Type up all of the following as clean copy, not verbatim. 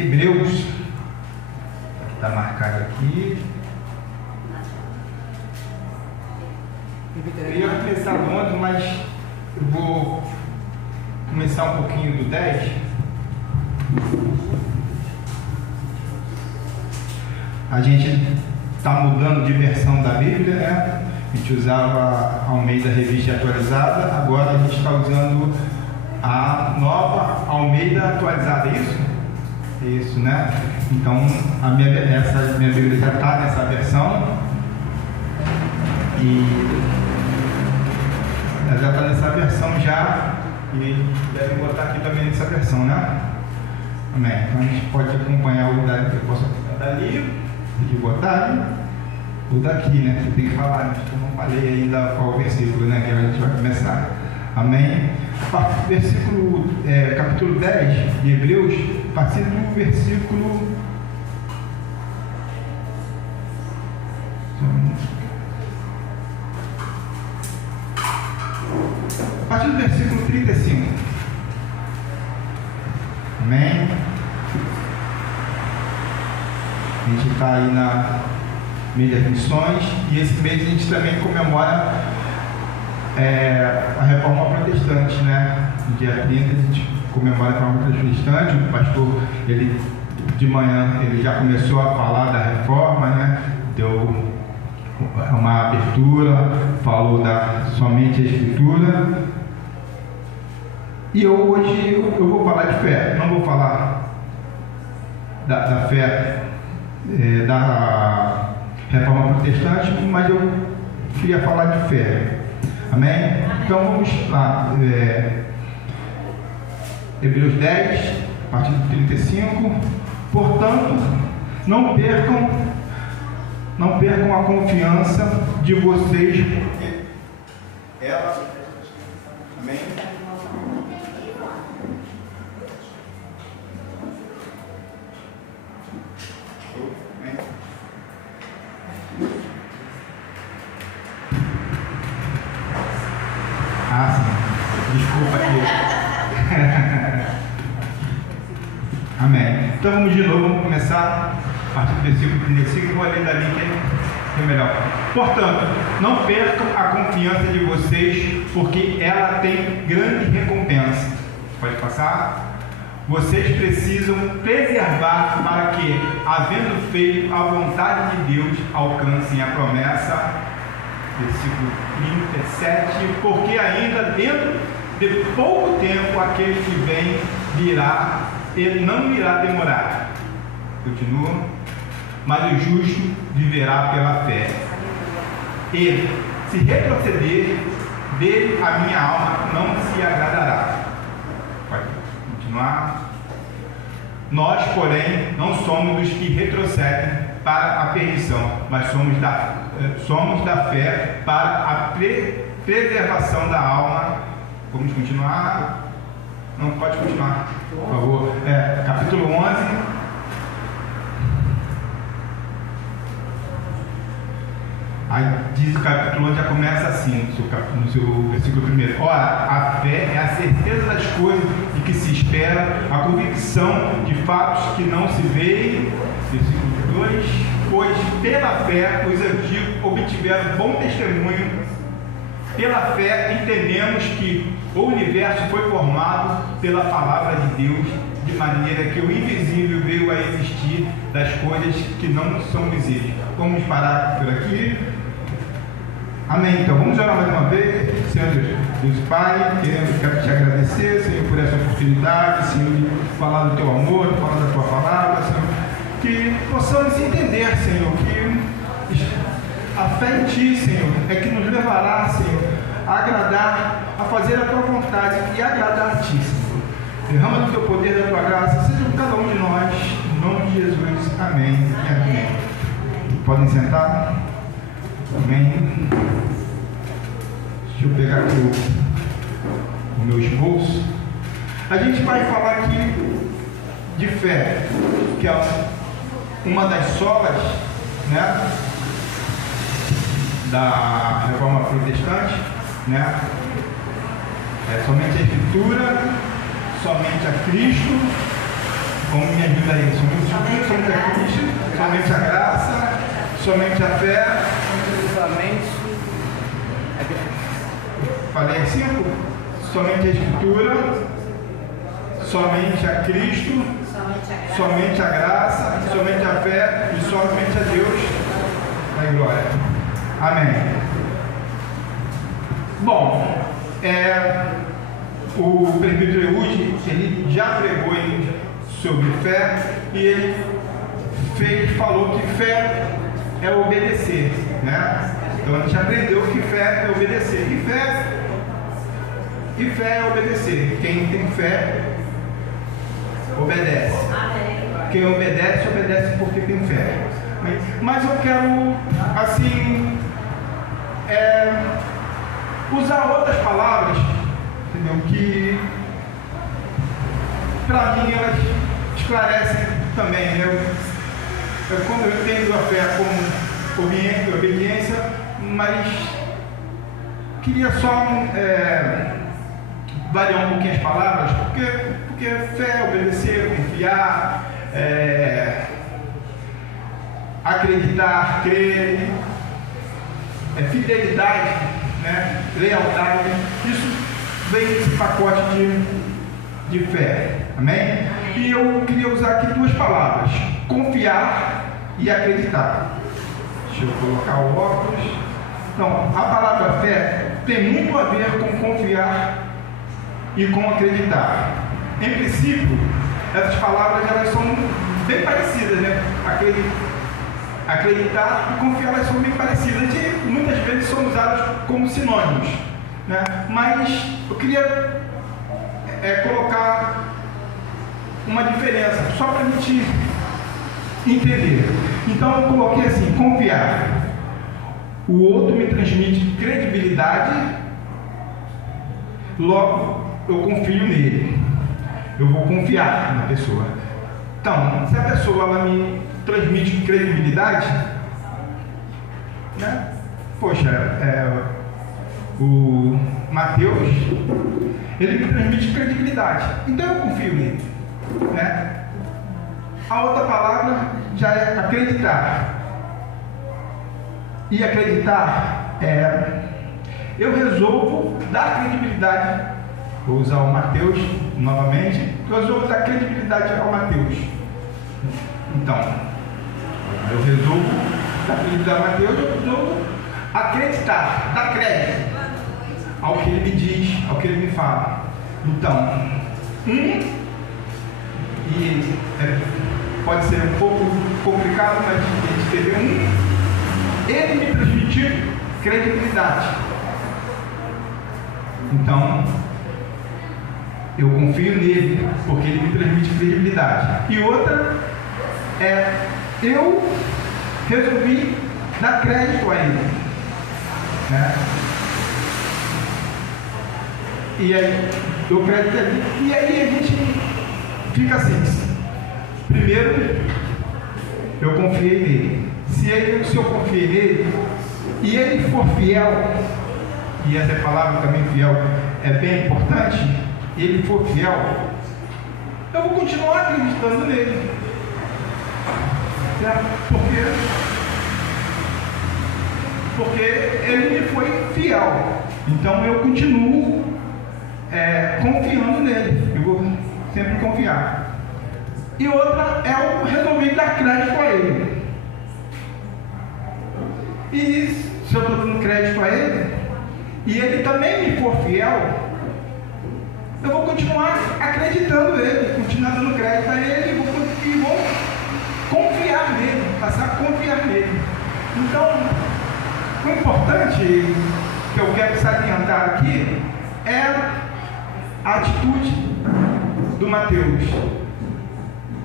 Hebreus, está marcado aqui. Eu ia começar ontem, mas eu vou começar um pouquinho do 10. A gente está mudando de versão da Bíblia, né? A gente usava a Almeida Revista Atualizada, agora a gente está usando a nova Almeida Atualizada, é isso? É isso, né? Então, essa minha Bíblia já está nessa versão e ela já está nessa versão já e deve botar aqui também nessa versão, né? Amém. Então a gente pode acompanhar o dali, eu posso dali, tem que botar ali, o daqui, né? Você tem que falar, né? Eu não falei ainda qual o versículo, né? Que a gente vai começar. Amém. Versículo, capítulo 10 de Hebreus, a partir do versículo. A partir do versículo 35. Amém. A gente está aí na mês das missões e esse mês a gente também comemora a Reforma Protestante, né? No dia 30 a gente comemora a Reforma Protestante. O pastor, ele de manhã, ele já começou a falar da Reforma, né? Deu uma abertura, falou somente a Escritura. E hoje eu vou falar de fé, não vou falar da fé da Reforma Protestante, mas eu queria falar de fé. Amém? Então vamos lá. Hebreus 10, a partir do 35. Portanto, não percam a confiança de vocês, porque ela. Amém? Ah, sim. Desculpa aqui. Amém. Então vamos de novo, vamos começar a partir do versículo 35, vou ler dali que é melhor. Portanto, não percam a confiança de vocês, porque ela tem grande recompensa. Pode passar? Vocês precisam preservar para que, havendo feito a vontade de Deus, alcancem a promessa. Versículo 37, porque ainda dentro de pouco tempo aquele que vem virá, ele não irá demorar. Continua. Mas o justo viverá pela fé. E se retroceder, dele a minha alma não se agradará. Pode continuar. Nós, porém, não somos dos que retrocedem para a perdição, mas somos da fé para a preservação da alma. Vamos continuar? Não, pode continuar, por favor. Capítulo 11. Aí diz o capítulo 11, já começa assim, no seu versículo 1. Ora, a fé é a certeza das coisas de que se espera, a convicção de fatos que não se veem. Versículo 2. Pois pela fé os antigos obtiveram bom testemunho. Pela fé entendemos que o universo foi formado pela palavra de Deus, de maneira que o invisível veio a existir das coisas que não são visíveis. Vamos parar por aqui. Amém. Então vamos orar mais uma vez. Senhor Deus Pai, quero te agradecer, Senhor, por essa oportunidade, Senhor, de falar do teu amor, de falar da tua palavra, Senhor, que possamos entender, Senhor, que a fé em Ti, Senhor, é que nos levará, Senhor, a agradar, a fazer a tua vontade e agradar a Ti, Senhor. Derrama do teu poder, da tua graça, seja com cada um de nós, em nome de Jesus. Amém e amém. Podem sentar. Amém. Deixa eu pegar aqui o meu esboço. A gente vai falar aqui de fé, que é uma das solas, né, da Reforma Protestante, né? É somente a Escritura, somente a Cristo, Como me ajuda aí? Somente a Cristo, somente a graça, somente a fé. Falei 5? Somente a Escritura, somente a Cristo, somente a graça, somente a fé e somente a Deus da glória. Amém. Bom, o presbítero Eude, ele já pregou sobre fé e ele falou que fé é obedecer, né? Então a gente aprendeu que fé é obedecer. E fé é obedecer. Quem tem fé, obedece. Quem obedece, obedece porque tem fé. Mas eu quero, assim, usar outras palavras, entendeu? Que, para mim, elas esclarecem também, né? Quando eu entendo a fé como obediência, mas queria só variar um pouquinho as palavras, porque fé é obedecer, confiar, acreditar, crer, fidelidade, né? Lealdade, isso vem nesse pacote de fé, amém? E eu queria usar aqui duas palavras: confiar e acreditar. Deixa eu colocar o óculos. Então, a palavra fé tem muito a ver com confiar e com acreditar. Em princípio, essas palavras elas são bem parecidas, né? Acreditar e confiar, elas são bem parecidas e muitas vezes são usadas como sinônimos, né? Mas eu queria colocar uma diferença só para a gente entender. Então eu coloquei assim: confiar. O outro me transmite credibilidade, logo eu confio nele. Eu vou confiar na pessoa. Então, se a pessoa ela me transmite credibilidade, né? Poxa, o Mateus, ele me transmite credibilidade, então eu confio nele, né? A outra palavra já é acreditar. E acreditar eu resolvo dar credibilidade. Vou usar o Mateus novamente. Eu resolvo dar credibilidade ao Mateus. Então, eu resolvo dar credibilidade ao Mateus. Eu resolvo acreditar, dar crédito ao que ele me diz, ao que ele me fala. Então, pode ser um pouco complicado, mas a gente teve ele me transmitiu credibilidade. Então, eu confio nele, porque ele me transmite credibilidade. E outra eu resolvi dar crédito a ele, né? E aí, dou crédito a ele. E aí a gente fica assim: primeiro, eu confiei nele. Se eu confiei nele e ele for fiel, e essa palavra também fiel é bem importante, ele for fiel, eu vou continuar acreditando nele, porque ele me foi fiel, então eu continuo confiando nele, eu vou sempre confiar. E outra eu resolvi dar crédito a ele. E se eu estou dando crédito a ele, e ele também me for fiel, eu vou continuar acreditando nele, continuar dando crédito a ele, e vou confiar nele, passar a confiar nele. Então, o importante que eu quero salientar aqui é a atitude do Mateus.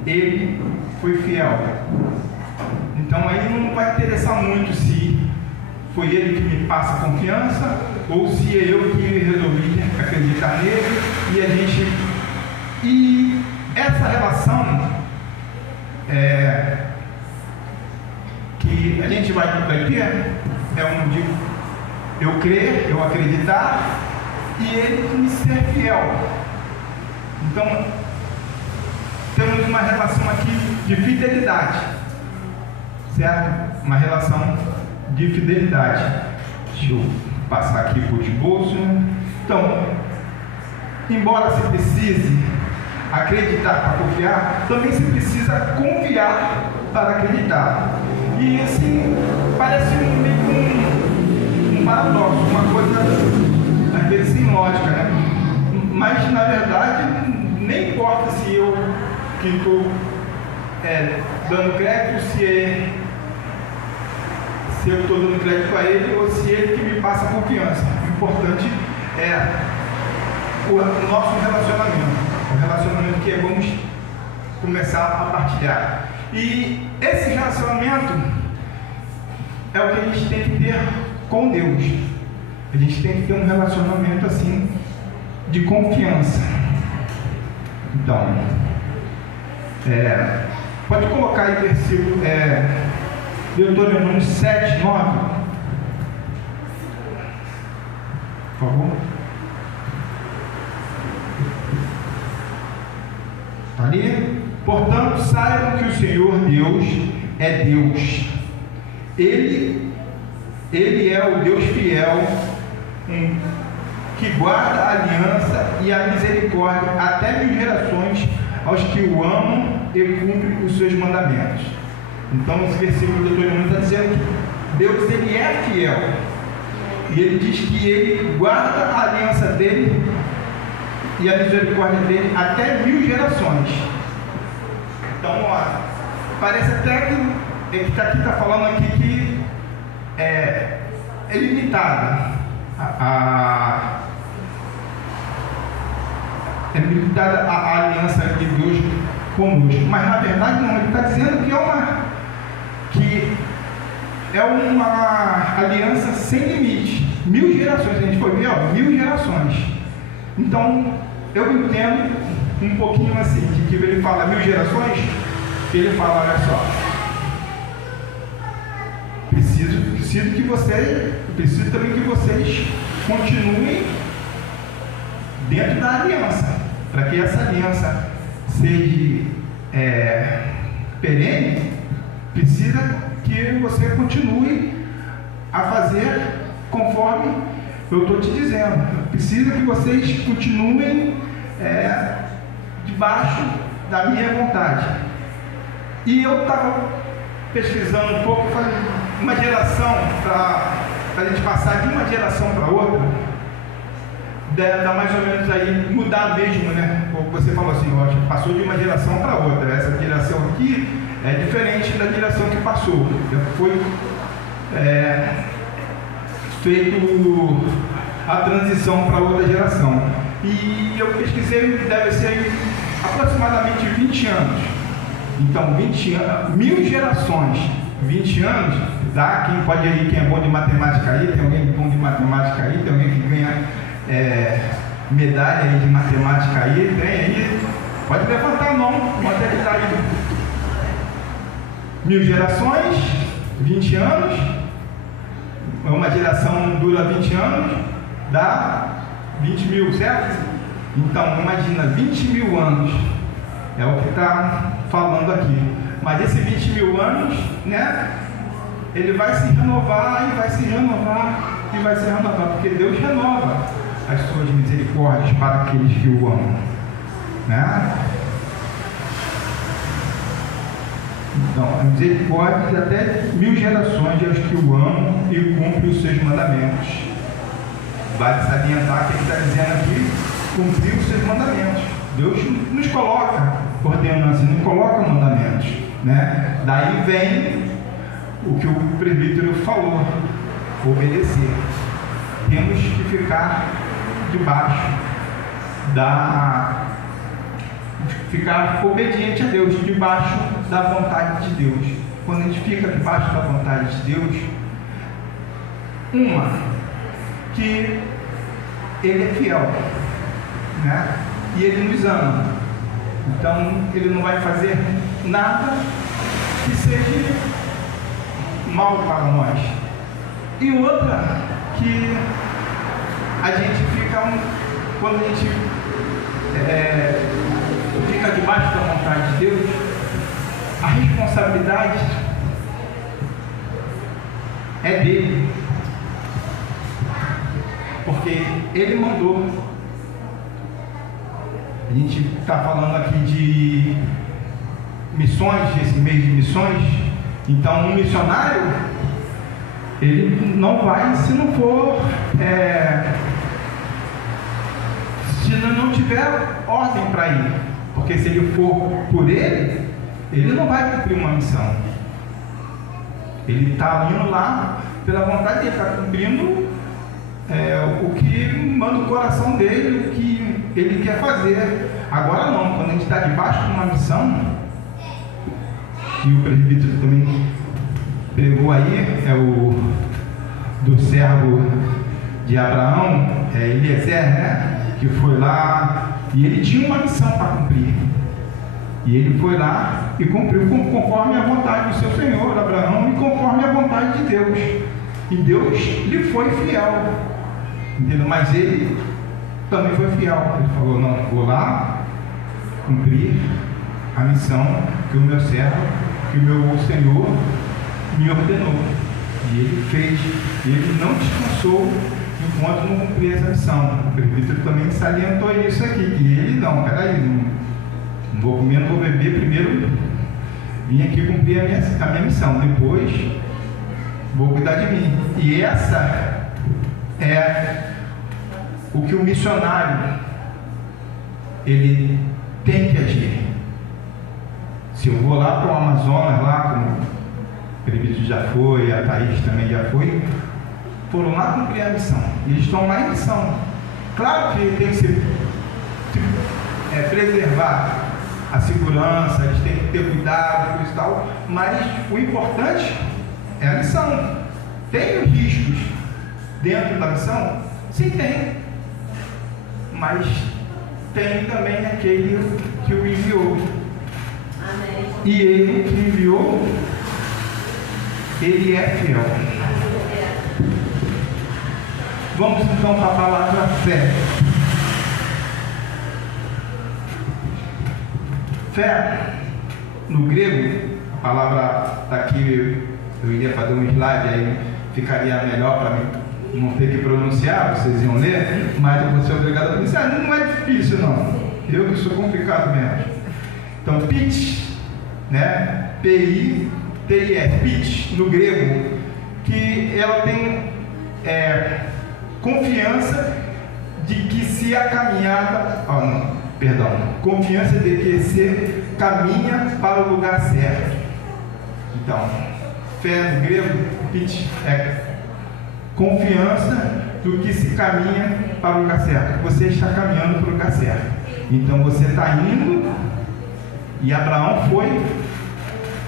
Ele foi fiel. Então aí não vai interessar muito se foi ele que me passa confiança ou se é eu que resolvi acreditar nele. E essa relação que a gente vai ter de eu crer, eu acreditar e ele me ser fiel. Então tem temos uma relação aqui de fidelidade, certo? Uma relação de fidelidade. Deixa eu passar aqui por esboço. Então, embora se precise acreditar para confiar, também se precisa confiar para acreditar. E assim, parece um paradoxo, uma coisa às vezes sem lógica, né? Mas na verdade, nem importa se eu que estou dando crédito, se eu estou dando crédito a ele ou se ele que me passa confiança. O importante é o nosso relacionamento. O relacionamento que vamos começar a partilhar. E esse relacionamento é o que a gente tem que ter com Deus. A gente tem que ter um relacionamento assim de confiança. Então, pode colocar aí versículo Deuteronômio 7, 9, por favor. Ali, portanto, saibam que o Senhor Deus é Deus. Ele é o Deus fiel, que guarda a aliança e a misericórdia até 1000 gerações aos que o amam e cumprem os seus mandamentos. Então, esse versículo do Deuteronômio está dizendo que Deus ele é fiel. E ele diz que ele guarda a aliança dele e a misericórdia dele até 1000 gerações. Então, parece até que ele está falando aqui que é limitada a aliança de Deus conosco. Mas na verdade não, ele está dizendo que é uma aliança sem limite. 1000 gerações, a gente foi ver, 1000 gerações. Então, eu entendo um pouquinho assim, de que ele fala 1000 gerações, ele fala, olha só, preciso também que vocês continuem dentro da aliança, para que essa aliança seja perene, precisa que você continue a fazer conforme eu estou te dizendo. Precisa que vocês continuem debaixo da minha vontade. E eu estava pesquisando um pouco, falei, uma geração, para a gente passar de uma geração para outra, dá mais ou menos aí, mudar mesmo, né? Como você falou assim, ó, passou de uma geração para outra. Essa geração aqui é diferente da geração que passou. Já foi feito a transição para outra geração. E eu pesquisei, deve ser aproximadamente 20 anos. Então, 20 anos, 1000 gerações, 20 anos, dá, quem pode aí, quem é bom de matemática aí, tem alguém bom de matemática aí, tem alguém que ganha medalha aí de matemática aí, tem aí, pode levantar a mão, pode ele tá aí. 1000 gerações, 20 anos, uma geração dura 20 anos, dá 20 mil, certo? Então, imagina, 20 mil anos, é o que está falando aqui. Mas esse 20 mil anos, né, ele vai se renovar e vai se renovar e vai se renovar, porque Deus renova as suas misericórdias para aqueles que o amam, né? Então, a misericórdia até 1000 gerações aos que o amam e cumprem os seus mandamentos. Vale salientar que ele está dizendo aqui, cumprir os seus mandamentos. Deus nos coloca ordenança, não coloca mandamentos, né? Daí vem o que o presbítero falou, obedecer. Temos que ficar debaixo ficar obediente a Deus, debaixo da vontade de Deus. Quando a gente fica debaixo da vontade de Deus, que Ele é fiel, né? E Ele nos ama. Então, Ele não vai fazer nada que seja mal para nós. E outra, que a gente fica, quando a gente fica debaixo da vontade de Deus, a responsabilidade é dele, porque ele mandou. A gente está falando aqui de missões, esse mês de missões. Então, um missionário, ele não vai se não for, se não tiver ordem para ir, porque se ele for por ele não vai cumprir uma missão. Ele está indo lá pela vontade dele, está cumprindo o que manda o coração dele, o que ele quer fazer. Agora não, quando a gente está debaixo de uma missão, e o presbítero também pregou aí, é o do servo de Abraão, Eliezer, né? Que foi lá e ele tinha uma missão para cumprir. E ele foi lá e cumpriu conforme a vontade do seu Senhor, Abraão, e conforme a vontade de Deus. E Deus lhe foi fiel. Entendeu? Mas ele também foi fiel. Ele falou: não, vou lá cumprir a missão que o meu servo, que o meu Senhor me ordenou. E ele fez. E ele não descansou enquanto não cumpria essa missão. O presbítero também salientou isso aqui, que ele não, peraí, não vou comer, não vou beber, primeiro vim aqui cumprir a minha missão, depois vou cuidar de mim. E essa é o que o missionário ele tem que agir. Se eu vou lá para o Amazonas, lá como o presbítero já foi, a Thaís também já foi, foram lá cumprir a missão, e eles estão lá em missão. Claro que tem que se preservar a segurança, eles têm que ter cuidado com isso e tal, mas o importante é a missão. Tem os riscos dentro da missão? Sim, tem, mas tem também aquele que o enviou. Amém. E ele que enviou, ele é fiel. Vamos então para a palavra fé. Fé, no grego, a palavra está aqui, eu iria fazer um slide aí, ficaria melhor para mim não ter que pronunciar, vocês iam ler, mas eu vou ser obrigado a pronunciar. Não é difícil não, eu que sou complicado mesmo. Então, pitch, né? P-I-T-I-S, pitch, no grego, que ela tem confiança de que se a caminhada, confiança de que se caminha para o lugar certo. Então, fé no grego, pitch, é confiança do que se caminha para o lugar certo. Você está caminhando para o lugar certo. Então você está indo, e Abraão foi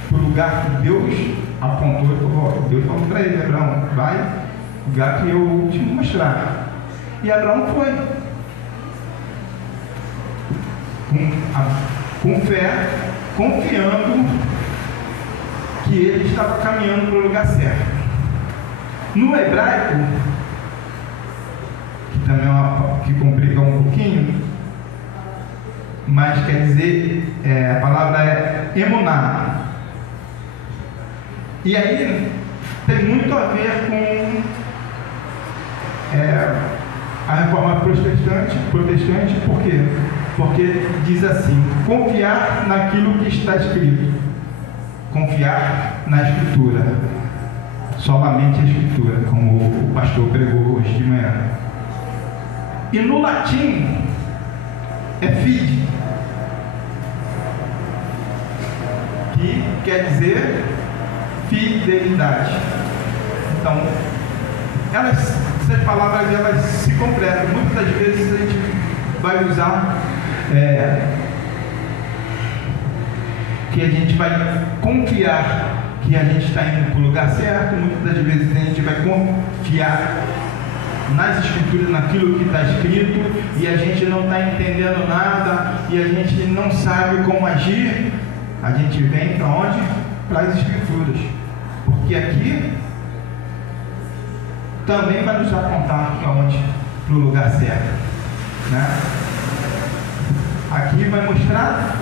para o lugar que Deus apontou e falou: Deus falou para ele: Abraão, vai o lugar que eu vou te mostrar. E Abraão foi com fé, confiando que ele estava caminhando para o lugar certo. No hebraico, que também que complica um pouquinho, mas quer dizer, a palavra é emuná. E aí tem muito a ver com a reforma protestante, por quê? Porque diz assim: confiar naquilo que está escrito, confiar na Escritura, solamente a Escritura, como o pastor pregou hoje de manhã. E no latim é fide, que quer dizer fidelidade. Então, essas palavras elas se completam. Muitas das vezes a gente vai usar que a gente vai confiar que a gente está indo para o lugar certo. Muitas das vezes a gente vai confiar nas Escrituras, naquilo que está escrito, e a gente não está entendendo nada, e a gente não sabe como agir. A gente vem para onde? Para as Escrituras, porque aqui também vai nos apontar para onde? Para o lugar certo, né? aqui vai mostrar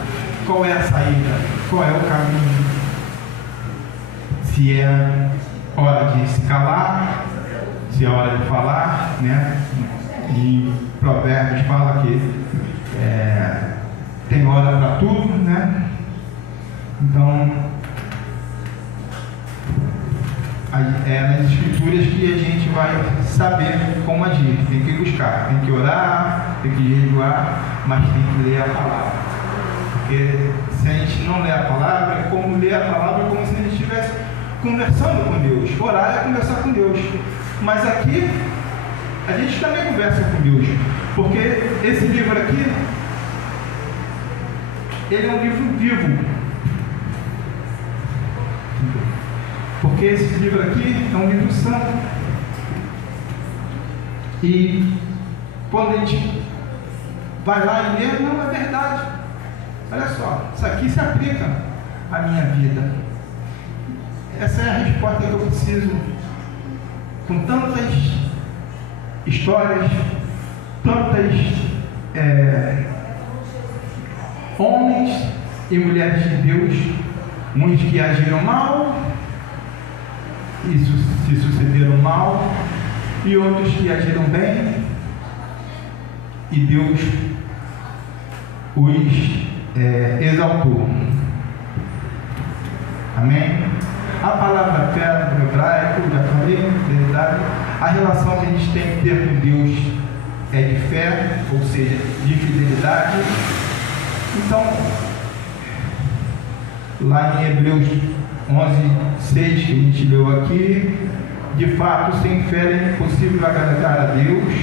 qual é a saída, qual é o caminho. Se é hora de se calar, se é hora de falar, né? E Provérbios fala que tem hora para tudo, né? Então, é nas escrituras que a gente vai saber como agir. Tem que buscar, tem que orar, tem que jejuar, mas tem que ler a palavra. Porque se a gente não ler a palavra, é como ler a palavra como se a gente estivesse conversando com Deus. Orar é conversar com Deus. Mas aqui, a gente também conversa com Deus. Porque esse livro aqui, ele é um livro vivo. Porque esse livro aqui é um livro santo. E quando a gente vai lá e lê, não é verdade. Olha só, isso aqui se aplica à minha vida. Essa é a resposta que eu preciso. Com tantas histórias, tantas homens e mulheres de Deus, uns que agiram mal, isso se sucederam mal, e outros que agiram bem, e Deus os exaltou. Amém? A palavra fé no hebraico, já falei, verdade, a relação que a gente tem que ter com Deus é de fé, ou seja, de fidelidade. Então, lá em Hebreus 11:6, que a gente leu aqui, de fato, sem fé é impossível agradar a Deus.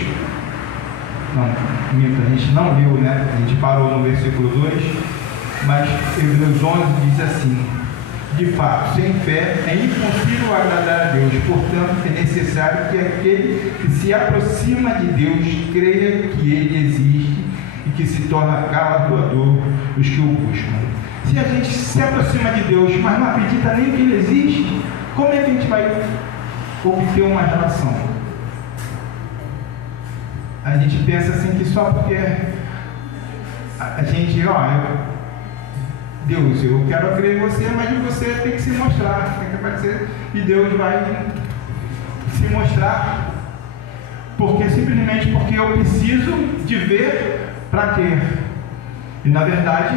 Não, a gente não leu, né? A gente parou no versículo 2, mas Hebreus 11 diz assim: de fato, sem fé é impossível agradar a Deus, portanto é necessário que aquele que se aproxima de Deus creia que Ele existe e que se torna galardoador dos que o buscam. Se a gente se aproxima de Deus, mas não acredita nem que Ele existe, como é que a gente vai obter uma relação? A gente pensa assim que só porque a gente, Deus, eu quero crer em você, mas você tem que se mostrar, tem que aparecer, e Deus vai se mostrar, simplesmente porque eu preciso de ver para quê? E na verdade,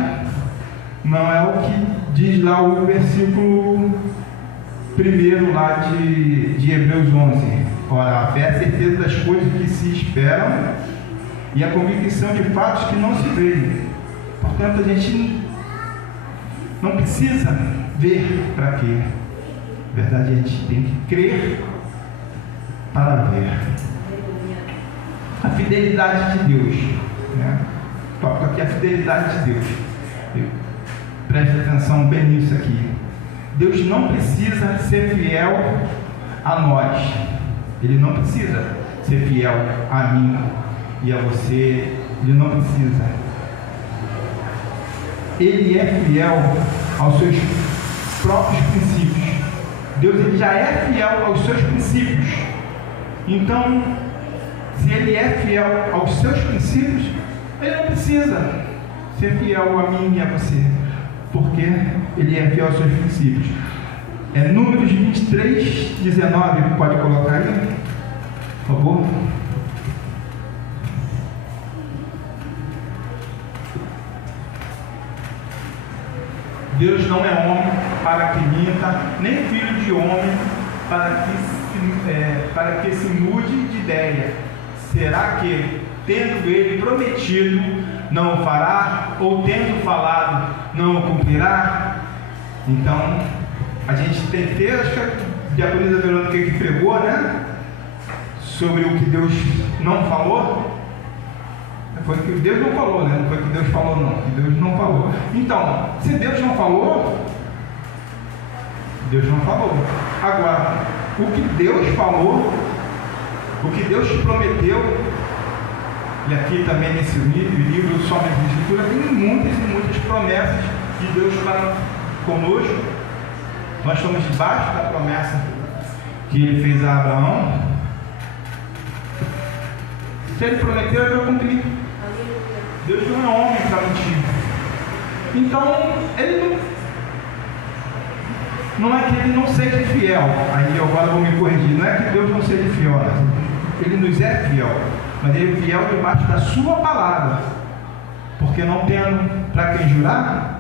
não é o que diz lá o versículo 1 lá de Hebreus 11. Ora, a fé é a certeza das coisas que se esperam e a convicção de fatos que não se veem. Portanto, a gente não precisa ver para quê. Na verdade, a gente tem que crer para ver. A fidelidade de Deus, né? Toca aqui a fidelidade de Deus. Preste atenção bem nisso aqui. Deus não precisa ser fiel a nós. Ele não precisa ser fiel a mim e a você. Ele não precisa. Ele é fiel aos seus próprios princípios. Deus ele já é fiel aos seus princípios. Então, se Ele é fiel aos seus princípios, Ele não precisa ser fiel a mim e a você, porque Ele é fiel aos seus princípios. Números 23:19, pode colocar aí, por favor. Deus não é homem para que minta, nem filho de homem para que se mude de ideia. Será que, tendo Ele prometido, não o fará? Ou tendo falado, não o cumprirá? Então, a gente tem que ter, acho que a diaconisa Verônica que pregou, né? Sobre o que Deus não falou. Foi que Deus não falou, né? Não foi que Deus falou, não. Que Deus não falou. Então, se Deus não falou, Deus não falou. Agora, o que Deus falou, o que Deus te prometeu, e aqui também nesse livro Somente de Escritura, tem muitas e muitas promessas de Deus para conosco. Nós estamos debaixo da promessa que Ele fez a Abraão. Se Ele prometeu, Ele vai cumprir. Deus não é homem para mentir. Então, ele não é que ele não seja fiel. Aí eu agora vou me corrigir. Não é que Deus não seja fiel, né? Ele nos é fiel, mas ele é fiel debaixo da sua palavra. Porque não tendo para quem jurar,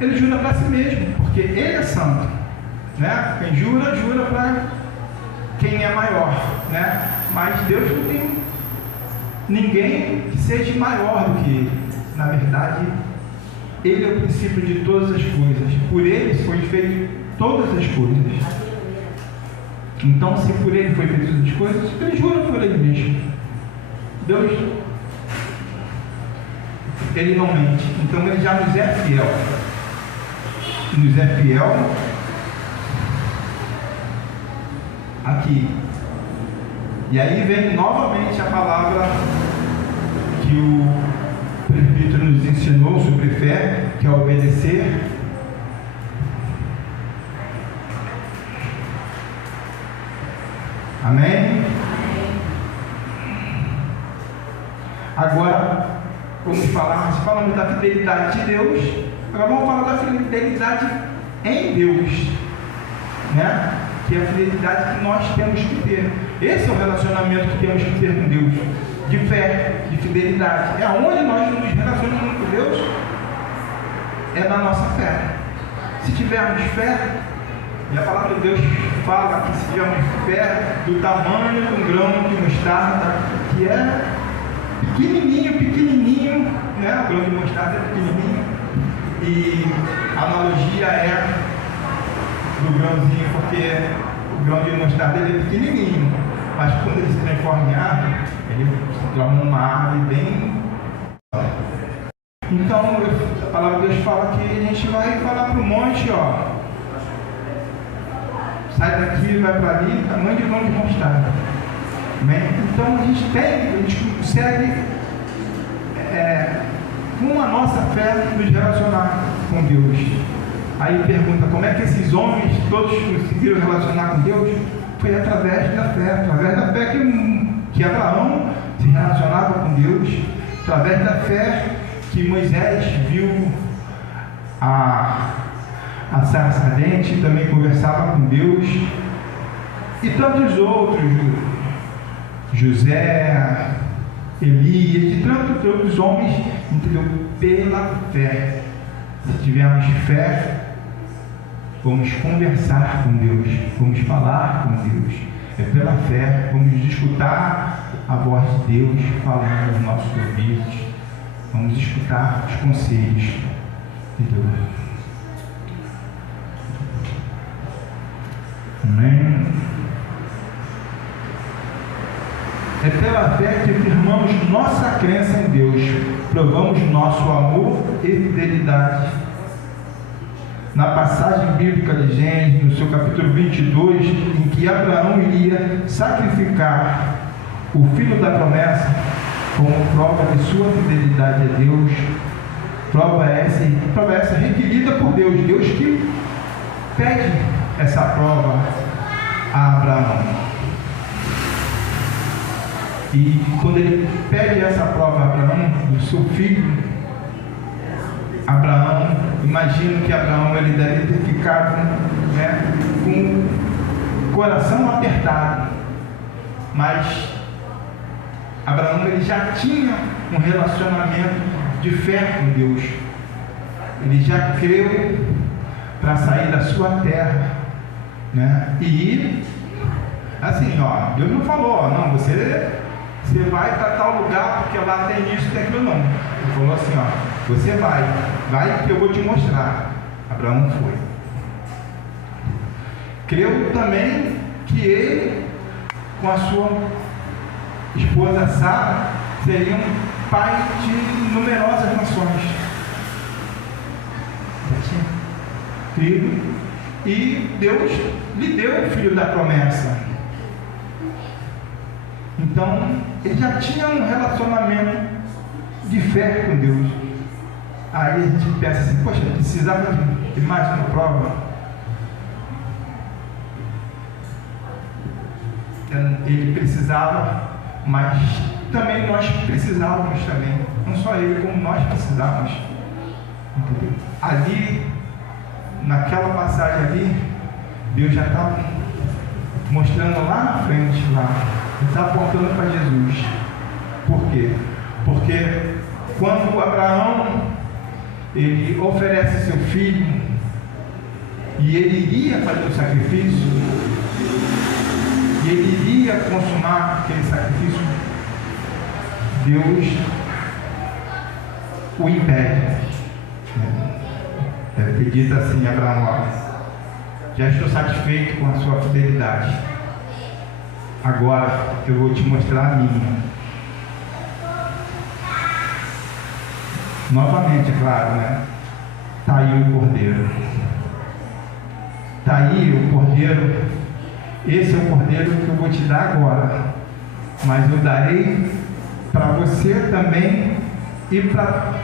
ele jura para si mesmo, porque ele é santo, né? Quem jura, jura para quem é maior, né? Mas Deus não tem ninguém que seja maior do que ele. Na verdade, ele é o princípio de todas as coisas. Por ele foi feito todas as coisas. Então, se por ele foi feito todas as coisas, ele jura por ele mesmo. Deus, ele não mente. Então, ele já nos é fiel. Nos é fiel aqui. E aí vem novamente a palavra que o presbítero nos ensinou sobre fé, que é obedecer. Amém? Agora falamos da fidelidade de Deus. Agora vamos falar da fidelidade em Deus, né? Que é a fidelidade que nós temos que ter. Esse é o relacionamento que temos que ter com Deus, de fé, de fidelidade. É onde nós nos relacionamos com Deus, é na nossa fé. Se tivermos fé, e a palavra de Deus fala que se tivermos fé do tamanho de um grão de mostarda, que é pequenininho, né? O grão de mostarda é pequenininho, e a analogia é do grãozinho, porque o grão de mostarda ele é pequenininho, mas quando ele se transforma em árvore, ele se torna uma árvore bem... Então a palavra de Deus fala que a gente vai falar para o monte, ó, sai daqui, vai para ali, tamanho de grão de mostarda. Então a gente consegue com a nossa fé nos relacionar com Deus. Aí pergunta, como é que esses homens todos conseguiram relacionar com Deus? Foi através da fé que Abraão se relacionava com Deus, através da fé que Moisés viu a sarça ardente, também conversava com Deus, e tantos outros, José, Elias, e tantos outros homens, entendeu? Pela fé. Se tivermos fé, vamos conversar com Deus, vamos falar com Deus. É pela fé, vamos escutar a voz de Deus falando nos nossos ouvidos, vamos escutar os conselhos de Deus. Amém? É pela fé que afirmamos nossa crença em Deus, provamos nosso amor e fidelidade. Na passagem bíblica de Gênesis, no seu capítulo 22, em que Abraão iria sacrificar o filho da promessa como prova de sua fidelidade a Deus, prova essa requerida por Deus, Deus que pede essa prova a Abraão. E quando ele pede essa prova a Abraão, do seu filho, Abraão, imagino que Abraão ele deve ter ficado, né, com o coração apertado, mas Abraão ele já tinha um relacionamento de fé com Deus, ele já creu para sair da sua terra, né, e assim, ó, Deus não falou, ó, não, você vai para tal lugar porque lá tem isso e tem aquilo, não. Ele falou assim, ó, você vai que eu vou te mostrar. Abraão foi. Creu também que ele, com a sua esposa Sara, seriam pai de numerosas nações. Crido. E Deus lhe deu o filho da promessa. Então, ele já tinha um relacionamento de fé com Deus. Aí a gente pensa assim, poxa, precisava de mais uma prova. Ele precisava, mas também nós precisávamos também. Não só ele, como nós precisamos. Entendeu? Ali, naquela passagem ali, Deus já está mostrando lá na frente, lá, está apontando para Jesus. Por quê? Porque quando Abraão ele oferece seu filho e ele iria fazer o sacrifício, e ele iria consumar aquele sacrifício, Deus o impede. Deve ter dito assim: Abraão, já estou satisfeito com a sua fidelidade, agora eu vou te mostrar a minha. Novamente, é claro, né? Está aí o cordeiro. Está aí o cordeiro. Esse é o cordeiro que eu vou te dar agora. Mas eu darei para você também e para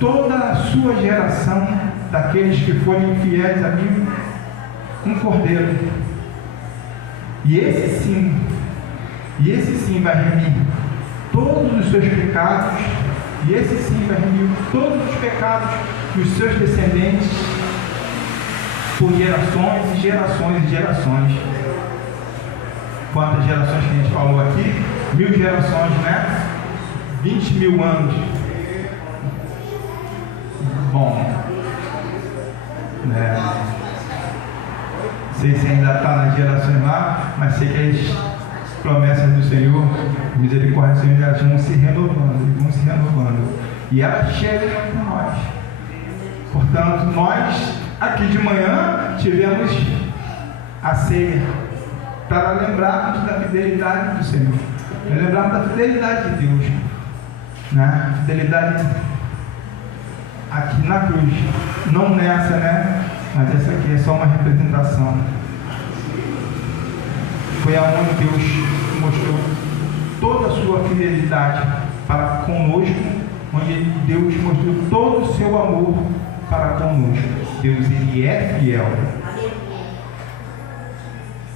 toda a sua geração, daqueles que forem fiéis a mim, um cordeiro. E esse sim vai remir todos os seus pecados. E esse sim vai remir todos os pecados dos seus descendentes por gerações e gerações e gerações. Quantas gerações que a gente falou aqui? 1000 gerações, né? 20 mil anos. Bom, né? Não sei se ainda está nas gerações lá, mas sei que as promessas do Senhor, misericórdia do Senhor, elas vão se renovando, e elas chegam para nós. Portanto, nós aqui de manhã tivemos a ceia para lembrarmos da fidelidade do Senhor, para lembrarmos da fidelidade de Deus, né? Fidelidade aqui na cruz, não nessa, né? Mas essa aqui é só uma representação. Foi aonde Deus mostrou toda a sua fidelidade para conosco, onde Deus mostrou todo o seu amor para conosco. Deus, Ele é fiel.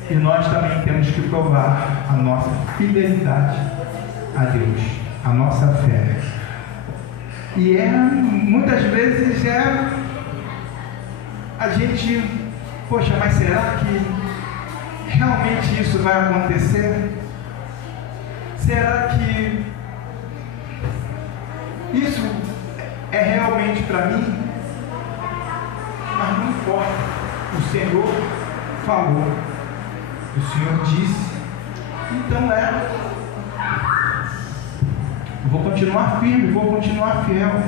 E nós também temos que provar a nossa fidelidade a Deus, a nossa fé. E muitas vezes a gente, poxa, mas será que realmente isso vai acontecer? Será que isso é realmente para mim? Mas não importa. O Senhor falou, o Senhor disse, então vou continuar firme, vou continuar fiel,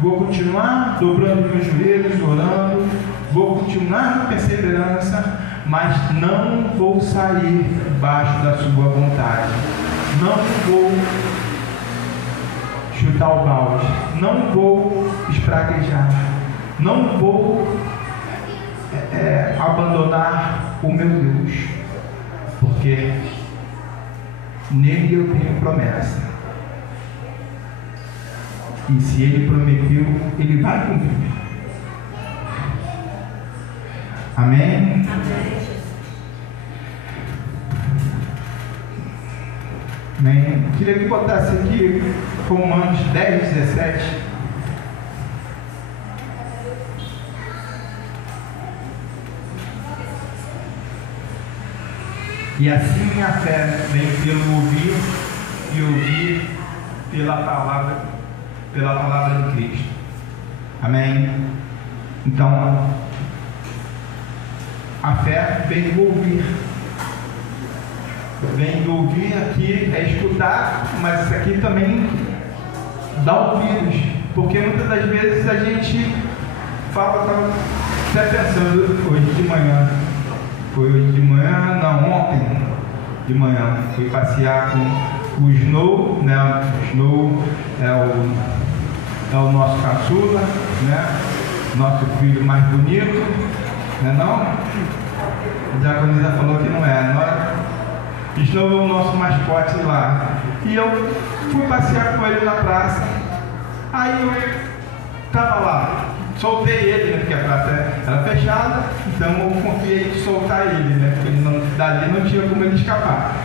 vou continuar dobrando meus joelhos, orando, vou continuar na perseverança, mas não vou sair debaixo da sua vontade, não vou chutar o balde, não vou espraguejar, não vou abandonar o meu Deus, porque nele eu tenho promessa, e se Ele prometeu, Ele vai cumprir. Amém? Amém. Queria que botasse aqui Romanos 10, 17. E assim a fé vem pelo ouvir, e ouvir pela palavra de Cristo. Amém? Então, a fé vem do ouvir. Vem do ouvir aqui, é escutar, mas isso aqui também dá ouvidos. Porque muitas das vezes a gente fala, estava até pensando hoje de manhã. Foi hoje de manhã, não, ontem de manhã. Fui passear com o Snow, né? O Snow é o nosso caçula, né? Nosso filho mais bonito, né não? A diaconisa falou que não é. Snow é o nosso mascote lá. E eu fui passear com ele na praça. Aí eu estava lá. Soltei ele, né, porque a praça era fechada, então eu confiei em soltar ele, né, porque dali não tinha como ele escapar.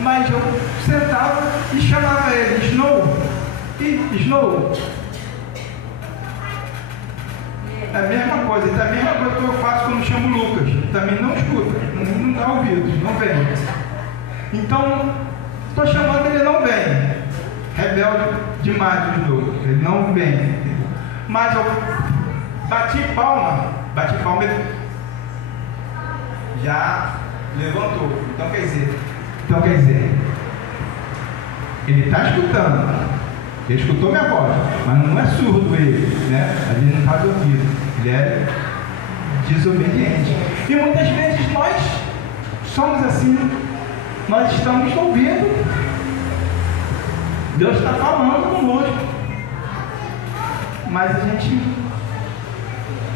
Mas eu sentava e chamava ele: Snow, E Snow, é a mesma coisa, é a mesma coisa que eu faço quando chamo o Lucas. Também não escuta, não dá ouvidos, não vem. Então, estou chamando, ele não vem. Rebelde demais o Snow, ele não vem. Mas eu bati palma, ele já levantou. Então quer dizer, ele está escutando. Ele escutou minha voz, mas não é surdo ele, né? A gente não faz ouvido, ele é desobediente. E muitas vezes nós somos assim, nós estamos ouvindo, Deus está falando conosco, mas a gente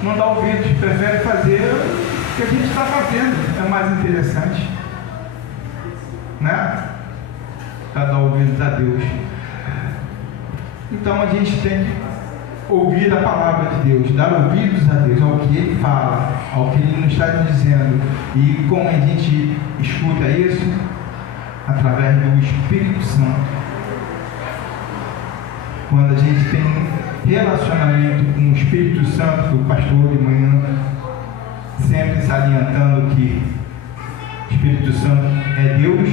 não dá ouvido, prefere fazer o que a gente está fazendo, é mais interessante, né? Para dar ouvidos a Deus. Então a gente tem que ouvir a palavra de Deus, dar ouvidos a Deus, ao que Ele fala, ao que Ele nos está dizendo. E como a gente escuta isso? Através do Espírito Santo. Quando a gente tem relacionamento com o Espírito Santo, o pastor de manhã, sempre salientando que o Espírito Santo é Deus,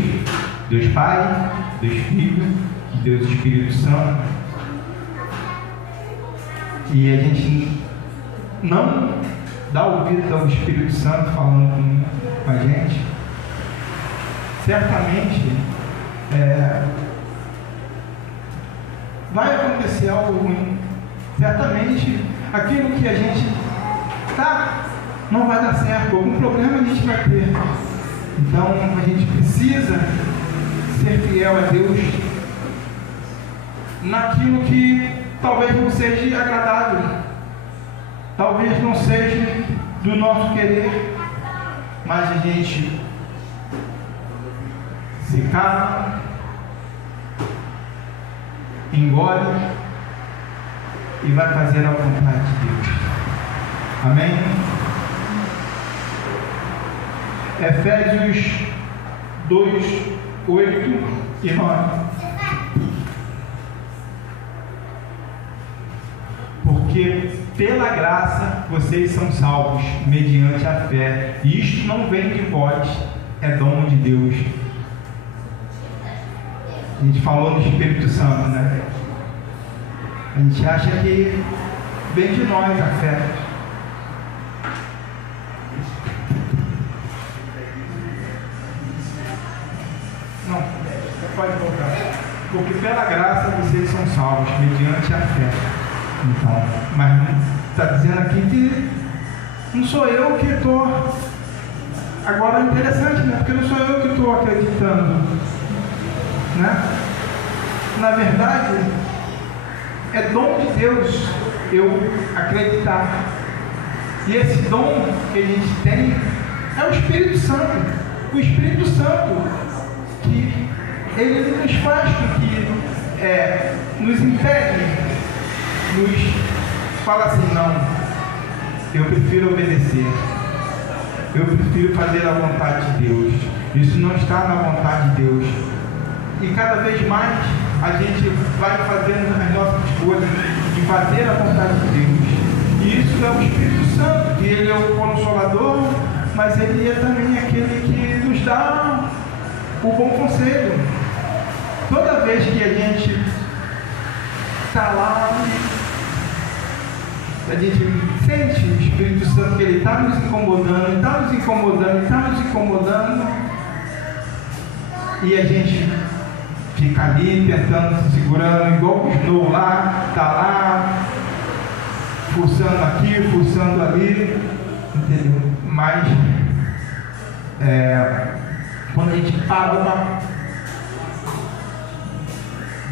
Deus Pai, Deus Filho, Deus Espírito Santo. E a gente não dá ouvido ao Espírito Santo falando com a gente, certamente vai acontecer algo ruim. Certamente aquilo que a gente não vai dar certo, algum problema a gente vai ter. Então a gente precisa ser fiel a Deus naquilo que talvez não seja agradável, talvez não seja do nosso querer, mas a gente se cala, engole e vai fazer a vontade de Deus. Amém? Efésios 2, 8 e 9. Porque pela graça vocês são salvos mediante a fé. E isto não vem de vós, é dom de Deus. A gente falou no Espírito Santo, né? A gente acha que vem de nós a fé. Não, você pode voltar. Porque pela graça vocês são salvos mediante a fé. Então, mas está dizendo aqui que não sou eu que estou. Agora é interessante, né? Porque não sou eu que estou acreditando, né? Na verdade, é dom de Deus eu acreditar. E esse dom que a gente tem é o Espírito Santo. O Espírito Santo que ele nos faz com que nos impede, nos fala assim, não, eu prefiro obedecer, eu prefiro fazer a vontade de Deus, isso não está na vontade de Deus. E cada vez mais a gente vai fazendo as nossas coisas de fazer a vontade de Deus. E isso é o Espírito Santo, que ele é o Consolador, mas ele é também aquele que nos dá o bom conselho. Toda vez que a gente está lá, a gente sente o Espírito Santo que ele está nos incomodando, e a gente fica ali tentando, se segurando, igual o Snow lá, está lá, forçando aqui, forçando ali, entendeu? Mas quando a gente para,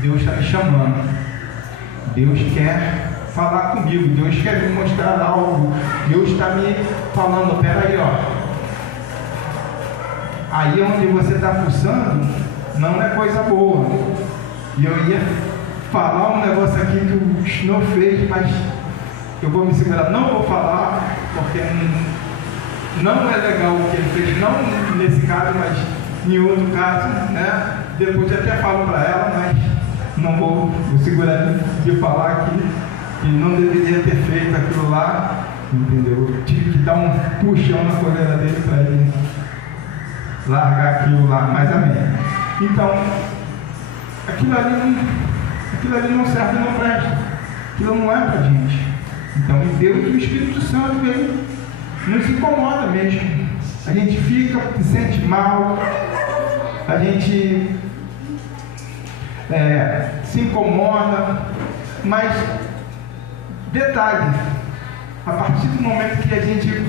Deus está me chamando, Deus quer falar comigo, Deus quer me mostrar algo, Deus está me falando, peraí, ó, aí onde você está fuçando, não é coisa boa. E eu ia falar um negócio aqui que o Snow fez, mas eu vou me segurar, não vou falar, porque não é legal o que ele fez, não nesse caso, mas em outro caso, né? Depois eu até falo para ela, mas não vou segurar de falar aqui, que não deveria ter feito aquilo lá, entendeu? Eu tive que dar um puxão na coleira dele para ele largar aquilo lá, mas amém. Então, aquilo ali não serve, não presta, aquilo não é para a gente. Então, em Deus, o Espírito Santo vem, nos incomoda mesmo. A gente fica, se sente mal, a gente se incomoda, mas detalhe, a partir do momento que a gente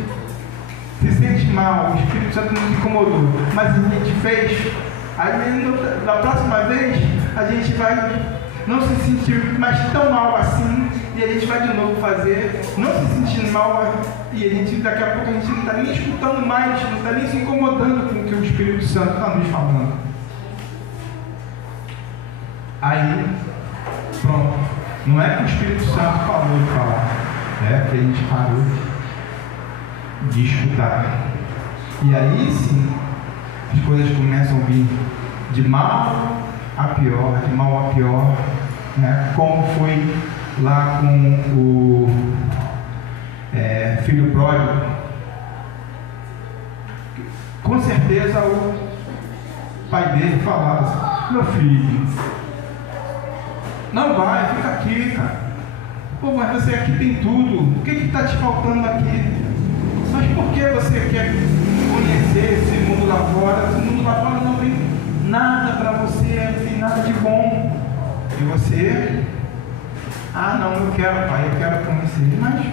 se sente mal, o Espírito Santo nos incomodou, mas a gente fez, aí da próxima vez a gente vai não se sentir mais tão mal assim, e a gente vai de novo fazer, não se sentindo mal, e a gente, daqui a pouco a gente não está nem escutando mais, não está nem se incomodando com o que o Espírito Santo está nos falando. Aí, pronto, não é que o Espírito Santo falou de falar, é que a gente parou de escutar. E aí sim, as coisas começam a vir de mal a pior, de mal a pior, né? Como foi lá com o filho pródigo. Com certeza o pai dele falava assim: meu filho, não vai, fica aqui, cara. Pô, mas você aqui tem tudo, o que está te faltando aqui? Mas por que você quer conhecer esse mundo lá fora? Esse mundo lá fora não tem nada para você, não tem nada de bom. E você, não, eu quero, pai, eu quero conhecer. Mas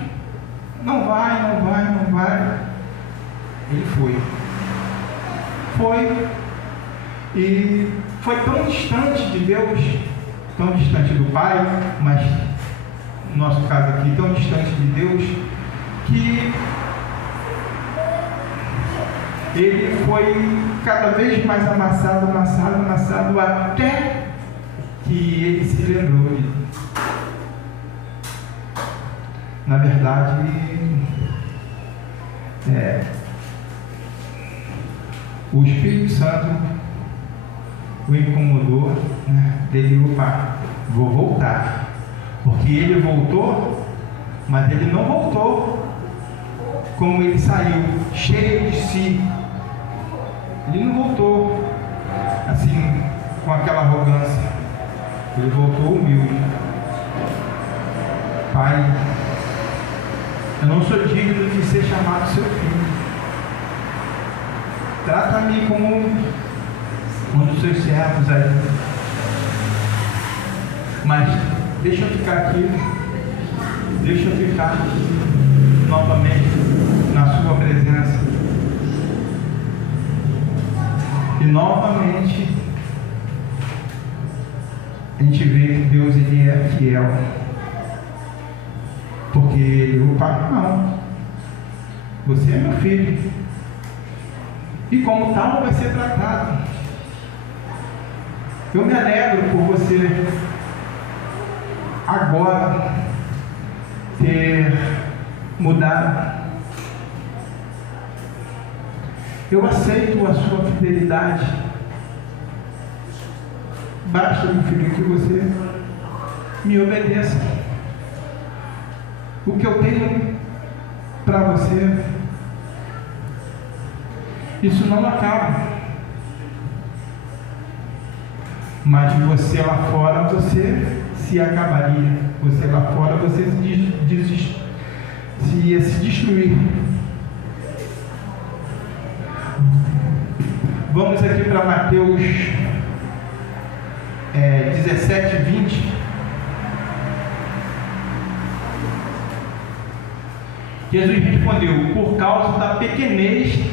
não vai. Ele foi. E foi tão distante de Deus, tão distante do Pai, mas no nosso caso aqui, tão distante de Deus, que ele foi cada vez mais amassado, até que ele se lembrou de... Na verdade, o Espírito Santo o incomodou, né? Dele, opa, vou voltar. Porque ele voltou, mas ele não voltou como ele saiu, cheio de si. Ele não voltou assim, com aquela arrogância. Ele voltou humilde. Pai, eu não sou digno de ser chamado seu filho. Trata-me como um dos seus servos aí. Mas deixa eu ficar aqui. Deixa eu ficar novamente na sua presença. E novamente a gente vê que Deus, ele é fiel. Porque ele, o pai, não, você é meu filho, e como tal vai ser tratado. Eu me alegro por você agora ter mudado. Eu aceito a sua fidelidade. Basta, meu filho, que você me obedeça. O que eu tenho para você, isso não acaba. Mas você lá fora, você se acabaria. Você lá fora, você ia se destruir. Vamos aqui para Mateus 17, 20. Jesus respondeu: por causa da pequenez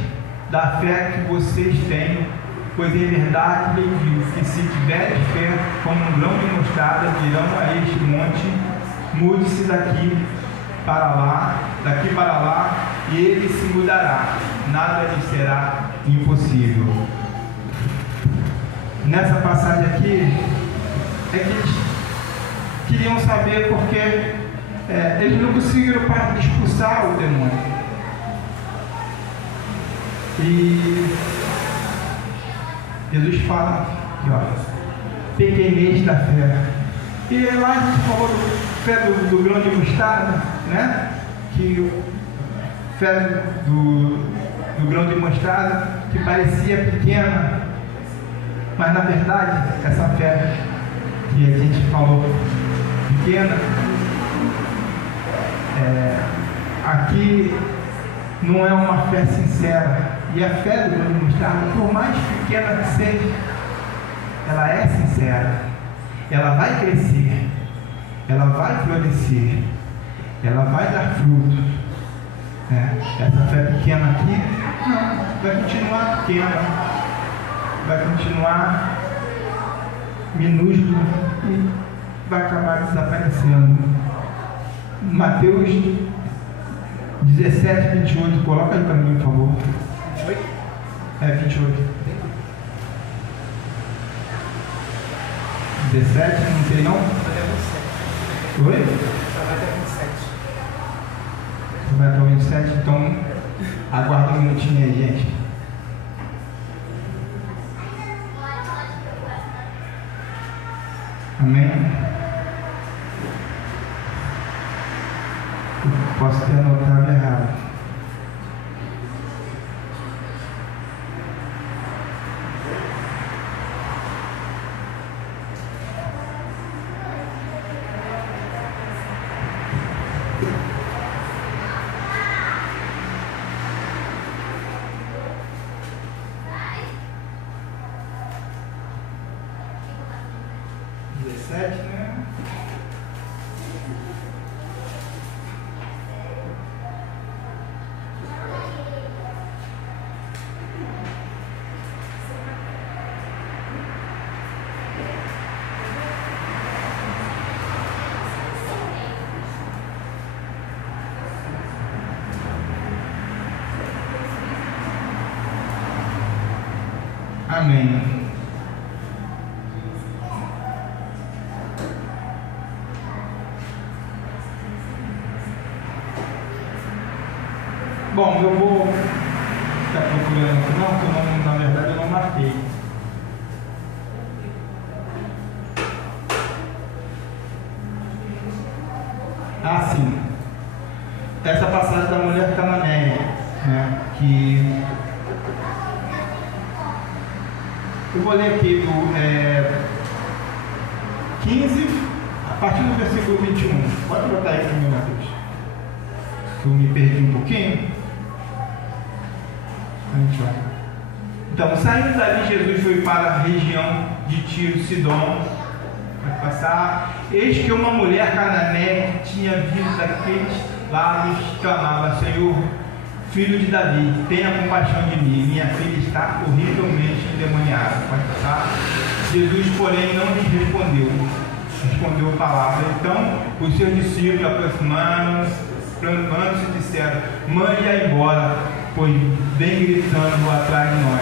da fé que vocês têm, pois em verdade lhe digo que se tiveres fé como um grão de mostarda, dirão a este monte: mude-se daqui para lá, e ele se mudará, nada lhe será impossível. Nessa passagem aqui, é que eles queriam saber porque eles não conseguiram expulsar o demônio. E Jesus fala aqui, ó, pequenez da fé. E lá a gente falou do fé do grão de mostarda, né? Que fé do grão de mostarda, que parecia pequena, mas na verdade essa fé que a gente falou pequena, aqui não é uma fé sincera. E a fé do grão de mostarda, por mais pequena que seja, ela é sincera, ela vai crescer, ela vai florescer, ela vai dar frutos. Essa fé pequena aqui, não, vai continuar pequena, vai continuar minúscula e vai acabar desaparecendo. Mateus 17, 28, coloca aí para mim, por favor. 28? 28. 17, não sei não? Oi? Só vai até 27. Só vai até o 27, então aguarda um minutinho aí, gente. Amém? Posso ter anotado errado. Amém. Bom, eu vou ficar procurando aqui, não, porque na verdade eu não marquei. Ah, sim. Essa passagem da mulher cananeia, né, que eu vou ler aqui do 15, a partir do versículo 21. Pode botar aí para mim, Mateus. Eu me perdi um pouquinho. Então, saindo dali, Jesus foi para a região de Tiro e Sidom. Vai passar. Eis que uma mulher cananeia que tinha vindo daqueles lados clamava: Senhor, filho de Davi, tenha compaixão de mim, minha filha está horrivelmente endemoniada. Pode passar. Jesus, porém, não lhe respondeu a palavra. Então, os seus discípulos, aproximando-se, disseram: mande-a embora, pois vem gritando atrás de nós.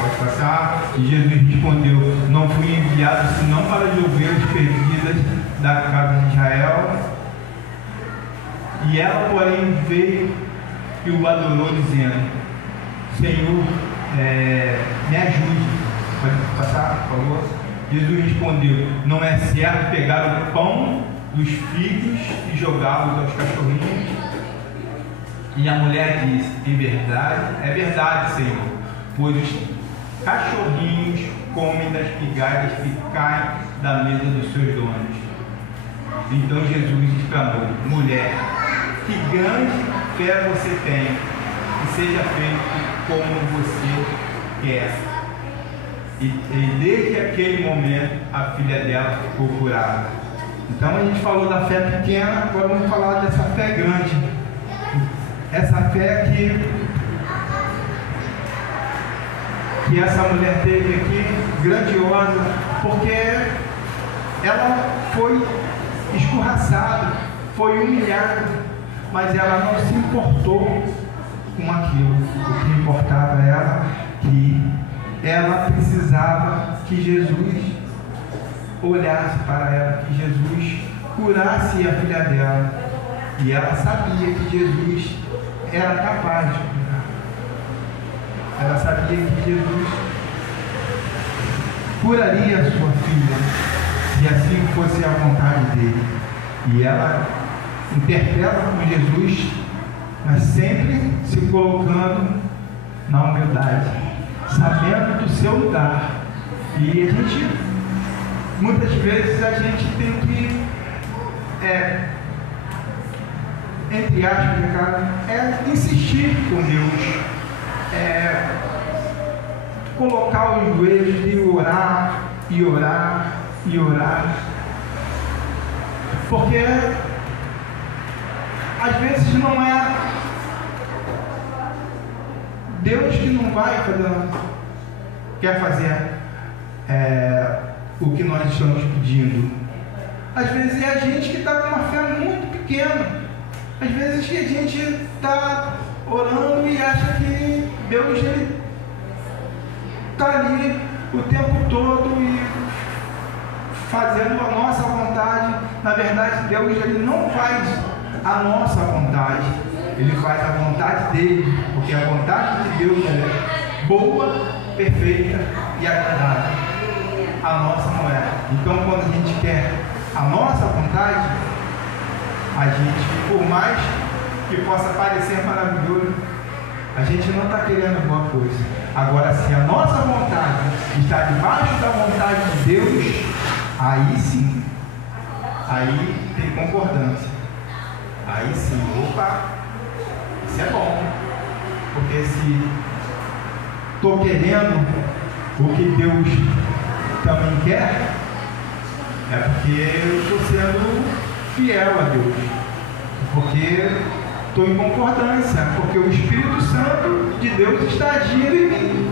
Pode passar. E Jesus respondeu: não fui enviado senão para as ovelhas perdidas da casa de Israel. E ela, porém, veio e o adorou, dizendo: Senhor, me ajude. Pode passar, por favor. Jesus respondeu: não é certo pegar o pão dos filhos e jogá-los aos cachorrinhos? E a mulher disse: é verdade, Senhor, pois os cachorrinhos comem das migalhas que caem da mesa dos seus donos. Então Jesus exclamou: mulher, que grande fé você tem, que seja feito como você quer. E desde aquele momento a filha dela ficou curada. Então a gente falou da fé pequena, agora vamos falar dessa fé grande. Essa fé que essa mulher teve aqui, grandiosa, porque ela foi escorraçada, foi humilhada, mas ela não se importou com aquilo. O que importava era que ela precisava que Jesus olhasse para ela, que Jesus curasse a filha dela. E ela sabia que Jesus era capaz de curar. Ela sabia que Jesus curaria a sua filha se assim fosse a vontade dele. E ela interpela com Jesus, mas sempre se colocando na humildade, sabendo do seu lugar. E a gente, muitas vezes, a gente tem que, entre aspas, cara, insistir com Deus, colocar os joelhos e orar, e orar, e orar, porque às vezes não é Deus que não vai quer fazer o que nós estamos pedindo. Às vezes é a gente que está com uma fé muito pequena. Às vezes que a gente está orando e acha que Deus está ali o tempo todo e fazendo a nossa vontade. Na verdade, Deus ele não faz a nossa vontade, ele faz a vontade dele, porque a vontade de Deus é boa, perfeita e agradável. A nossa não é. Então, quando a gente quer a nossa vontade, a gente, por mais que possa parecer maravilhoso, a gente não está querendo boa coisa. Agora, se a nossa vontade está debaixo da vontade de Deus, aí sim, aí tem concordância. Aí sim, opa, isso é bom. Porque se estou querendo o que Deus também quer, é porque eu estou sendo fiel a Deus. Porque estou em concordância, porque o Espírito Santo de Deus está agindo em mim.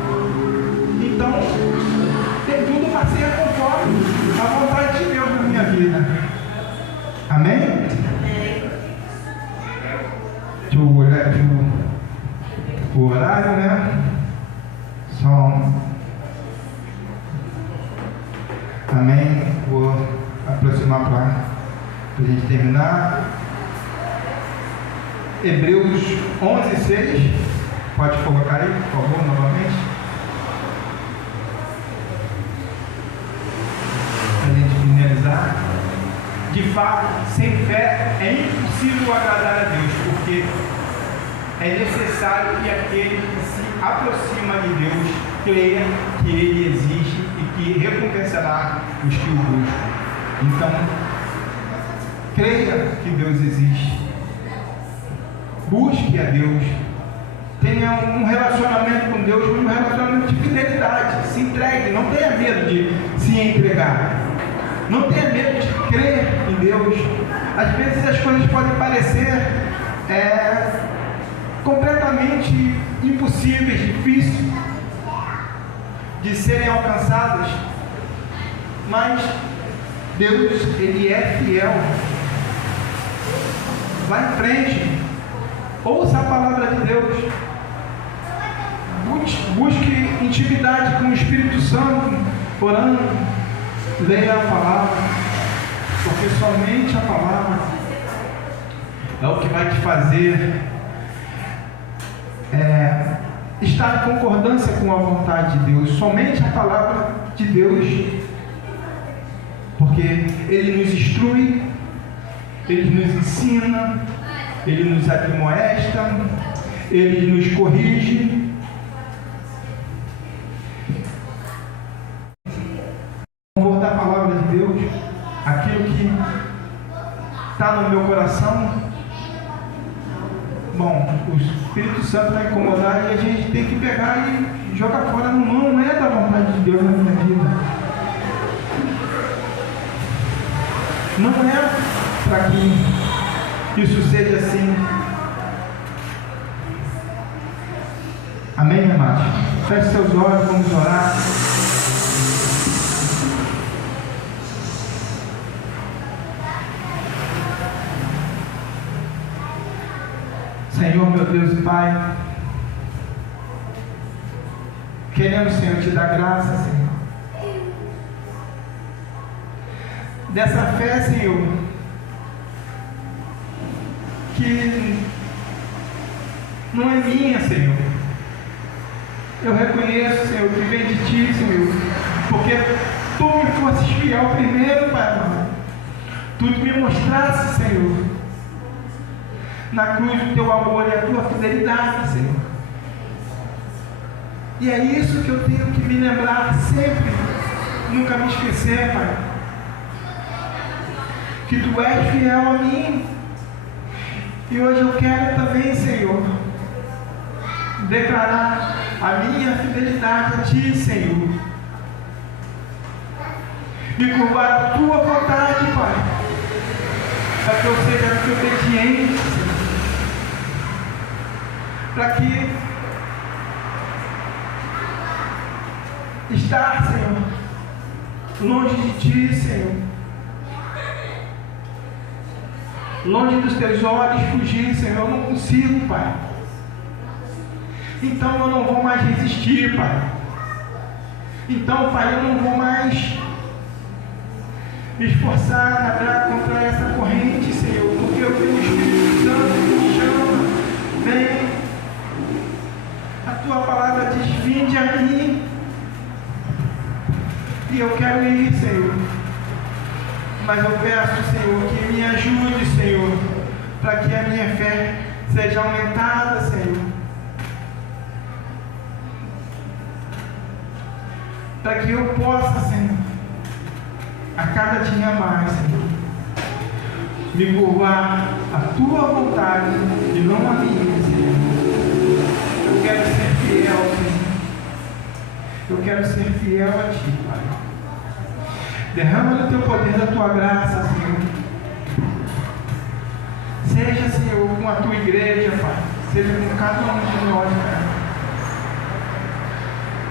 Então, tem tudo para ser conforme a vontade de Deus na minha vida. Amém? Deixa eu olhar aqui o horário, né? Amém? Vou aproximar para a gente terminar. Hebreus 11:6. Pode colocar aí, por favor, novamente. Para a gente finalizar. De fato, sem fé é impossível agradar a Deus, porque é necessário que aquele que se aproxima de Deus creia que Ele existe e que recompensará os que o buscam. Então, creia que Deus existe. Busque a Deus. Tenha um relacionamento com Deus, um relacionamento de fidelidade. Se entregue, não tenha medo de se entregar. Não tenha medo de crer em Deus. Às vezes as coisas podem parecer completamente impossíveis, difíceis de serem alcançadas, mas Deus, Ele é fiel. Vá em frente, ouça a palavra de Deus, busque intimidade com o Espírito Santo, orando, leia a palavra, porque somente a palavra é o que vai te fazer estar em concordância com a vontade de Deus. Somente a palavra de Deus, porque Ele nos instrui, Ele nos ensina, Ele nos admoesta, Ele nos corrige. Vou dar a palavra de Deus, aquilo que está no meu coração. Bom, o Espírito Santo vai incomodar e a gente tem que pegar e jogar fora. Não é da vontade de Deus na minha vida. Não é para que isso seja assim. Amém, amados? Feche seus olhos, vamos orar. Senhor, meu Deus e Pai, queremos, Senhor, te dar graça, Senhor, dessa fé, Senhor, que não é minha, Senhor. Eu reconheço, Senhor, que vem de Ti, Senhor, porque Tu me fosses fiel primeiro, Pai amado. Tu me mostrasse, Senhor, na cruz o teu amor e a tua fidelidade, Senhor. E é isso que eu tenho que me lembrar sempre, nunca me esquecer, Pai. Que Tu és fiel a mim. E hoje eu quero também, Senhor, declarar a minha fidelidade a Ti, Senhor. Me curvar a Tua vontade, Pai, para que eu seja obediente, Senhor. Para que estar, Senhor, longe de Ti, Senhor, longe dos Teus olhos, fugir, Senhor, eu não consigo, Pai. Então eu não vou mais resistir, Pai. Então, Pai, eu não vou mais me esforçar, nadar contra essa corrente, Senhor, porque eu tenho o Espírito Santo que me chama. Vem, a Tua palavra diz: vinde a mim. E eu quero ir, Senhor. Mas eu peço, Senhor, que me ajude, Senhor, para que a minha fé seja aumentada, Senhor. Para que eu possa, Senhor, a cada dia mais, Senhor, me curvar a Tua vontade e não a minha, Senhor. Eu quero ser fiel, Senhor. Eu quero ser fiel a Ti, Pai. Derrama no Teu poder da Tua graça, Senhor. Seja, Senhor, com a Tua igreja, Pai. Seja com cada um de nós, Pai.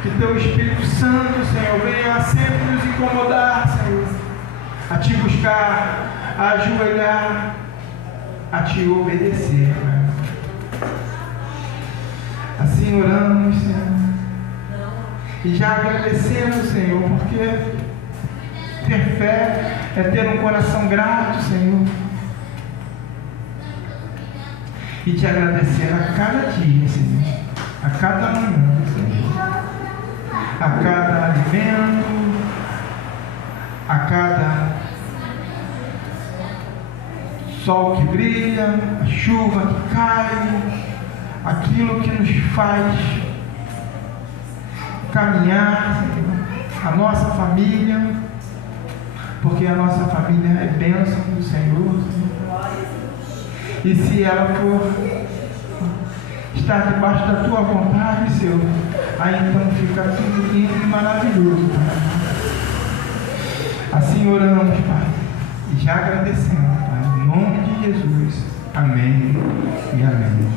Que Teu Espírito Santo, Senhor, venha sempre nos incomodar, Senhor, a Te buscar, a ajoelhar, a Te obedecer, Pai. Assim oramos, Senhor, e já agradecemos, Senhor, porque ter fé é ter um coração grato, Senhor, e Te agradecer a cada dia, Senhor, a cada manhã, Senhor, a cada alimento, a cada sol que brilha, a chuva que cai, aquilo que nos faz caminhar, Senhor, a nossa família, porque a nossa família é bênção do Senhor, Senhor. E se ela for estar debaixo da Tua vontade, Senhor, aí então fica tudo lindo e maravilhoso, Pai. Assim oramos, Pai, e já agradecemos, Pai, em nome de Jesus. Amém e amém.